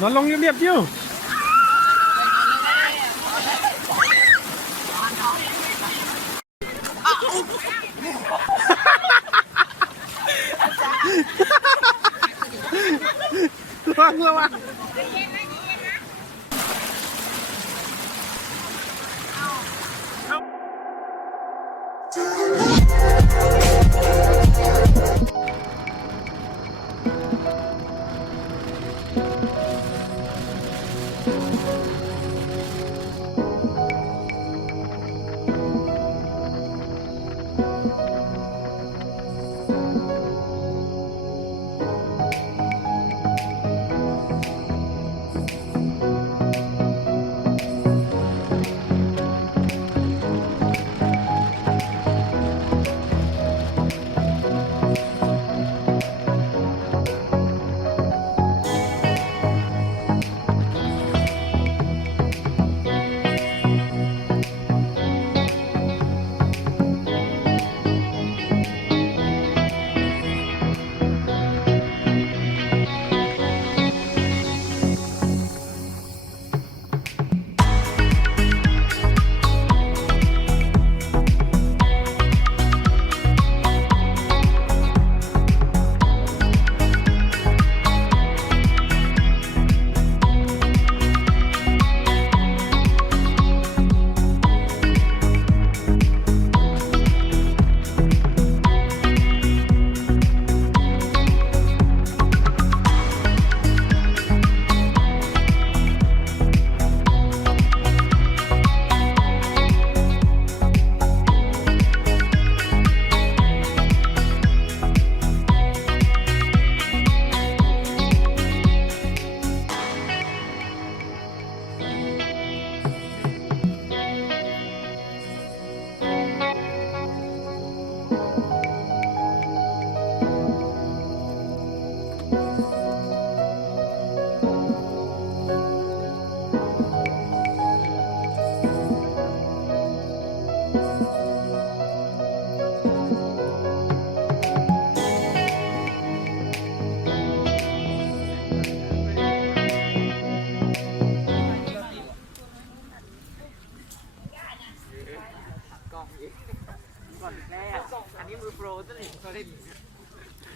นอนลงเรียบๆจิ้วระวัง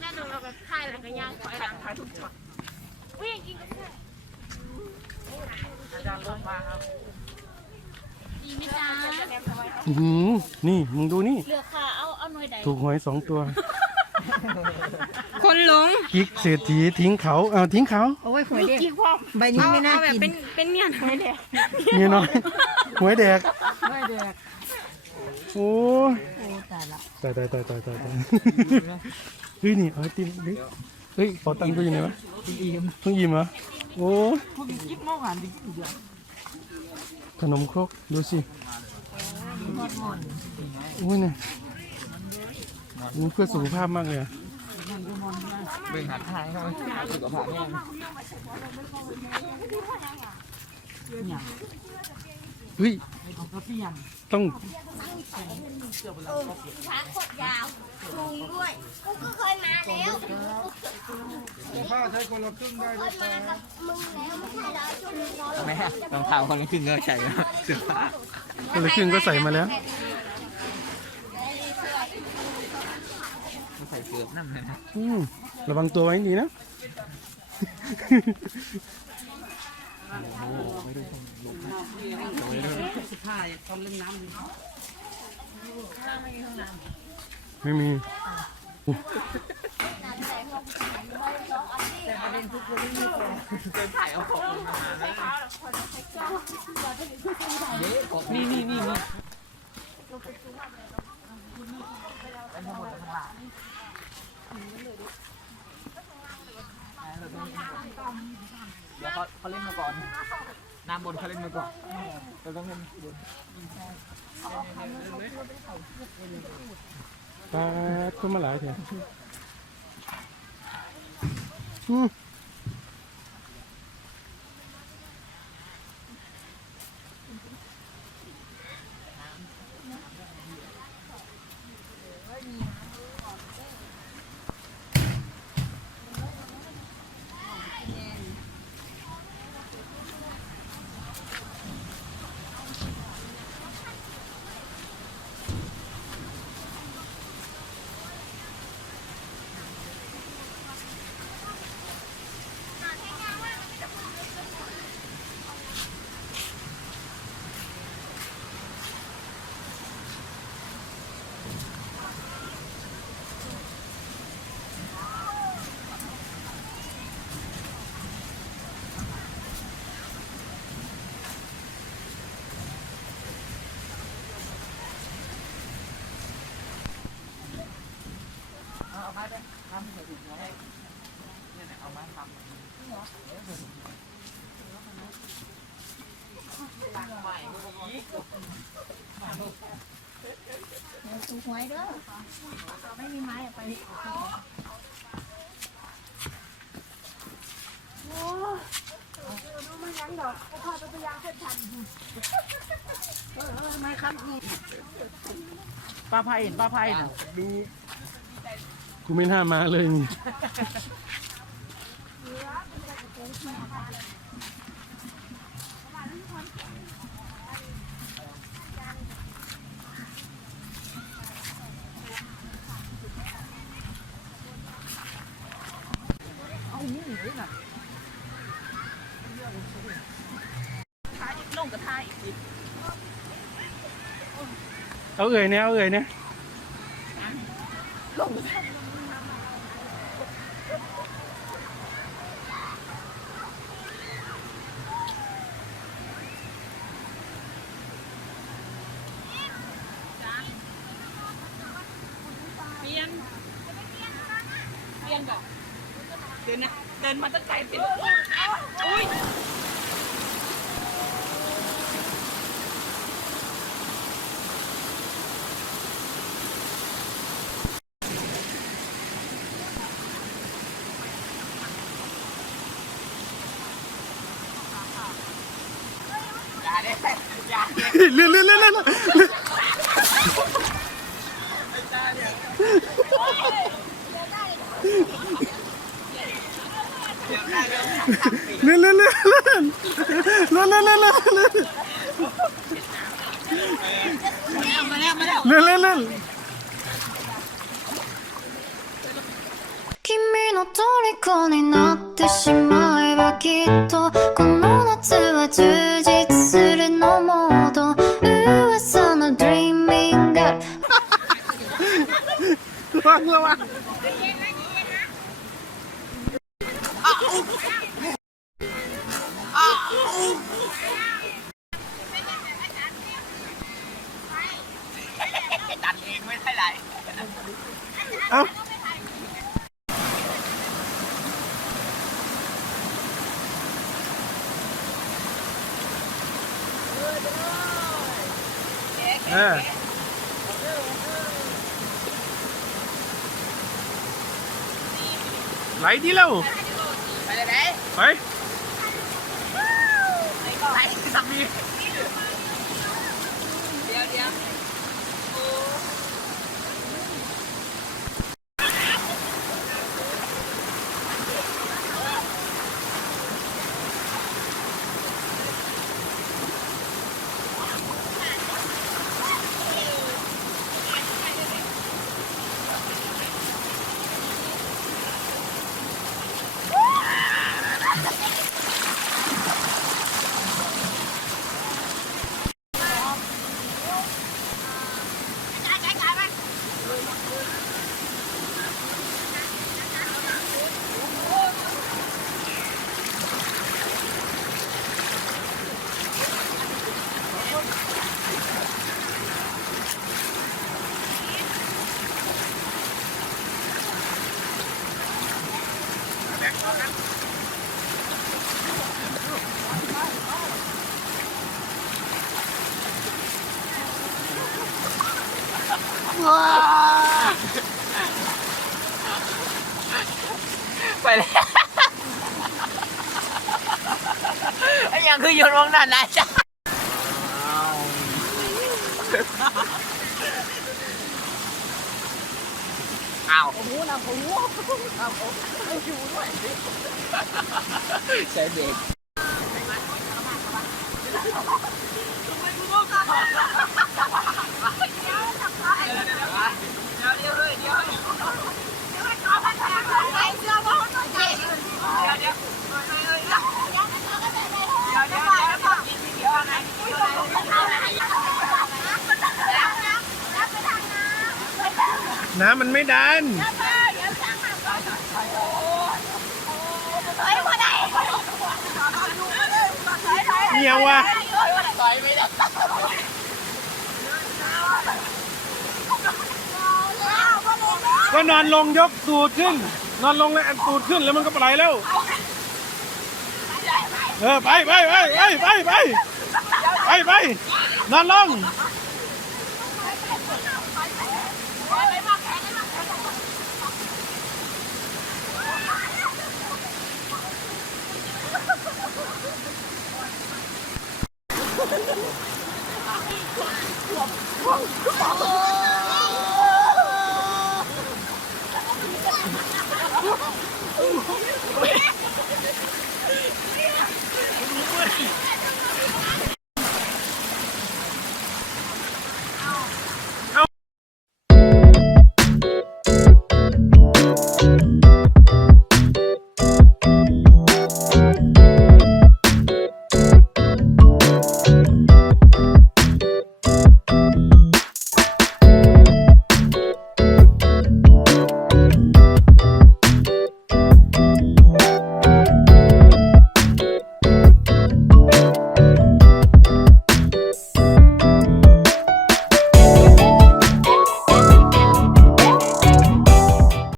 แน่นอนเราก็ถ่ายแล้วก็ย่างถอยหลังถ่ายทุกช็อตวิ่งกินกาแฟอาจารย์ลงมาครับดีไหมจ๊ะนี่มึงดูนี่เหลือค่ะเอาหน่วยใดถูกหวย2 ตัว คนหลงกิ๊กเศรษฐีทิ้งเขาทิ้งเขาโอ้ยหวยเด็กใบนี้ไม่น่ากินเป็นเมียนหวยแดกเมียน้อยหวยแดกโอ้ตายละตายเฮ้ยนี่เอาติมดิเฮ้ยขอตังค์กูอยู่ไหนวะเพิ่งยิ้มเหรอโอ้ขนมครกดูสิโอ้ยเนี่ยมันเพื่อสุขภาพมากเลยเบิ่งหาทางเข้าสุขภาพแน่เฮ้ยต้องขาขดยาวสูงด้วยกูก็เคยมาแล้วข้าใช้คนละครึ่งได้ไหมมากับมึงแล้วไม่ใช่แล้วช่วงนี้เราแม่รองเท้าคนละครึ่งก็ใส่เสื้อผ้าคนละครึ่งก็ใส่มาแล้วใส่เสื้อนั่นนะระวังตัวไว้ดีนะไม่มีนี่เดี๋ยวเขาเล่นมาก่อนน้ำบนเขาเล่นมาก่อนเราต้องเล่นบนปลาขึ้นมาหลายเถอะ เอามาทำตั้งใหม่ถูกหวยเด้อไม่มีไม้ไปโอ้ดูมันยังดอกพอไปยางเส้นชันทำไมครับนี่ปลาไผ่ดู กูไม่น่ามาเลยนี่ลงกระทายอีกสิ เอาเอ่ยเนี่ยเอาเอ่ยเนี่ยเปลี่ยนแบบเดินนะเดินมาตั้งไกลเป็นอุ้ยเลื่อน君の虜になってしまえばきっとこの夏は充実するのモード噂の Dreaming Girl ระวังตัดเองไม่ใช่ไรเอ้าไหลดิเร็วไปเลยไหนไปไปสามีเดี๋ยวไปเลยไอ้ยังคือโยนวงนั่นนะจ๊ะอ้าวโอ้โหน้ำโอ้โหน้ำโอ้โหไม่อยู่ด้วยใช้เบรกน้ำมันไม่ดันเหี่ยวว่ะ ก็นอนลงยกตูดขึ้น นอนลงแล้วตูดขึ้นแล้วมันก็ไหลแล้วไปนอนลง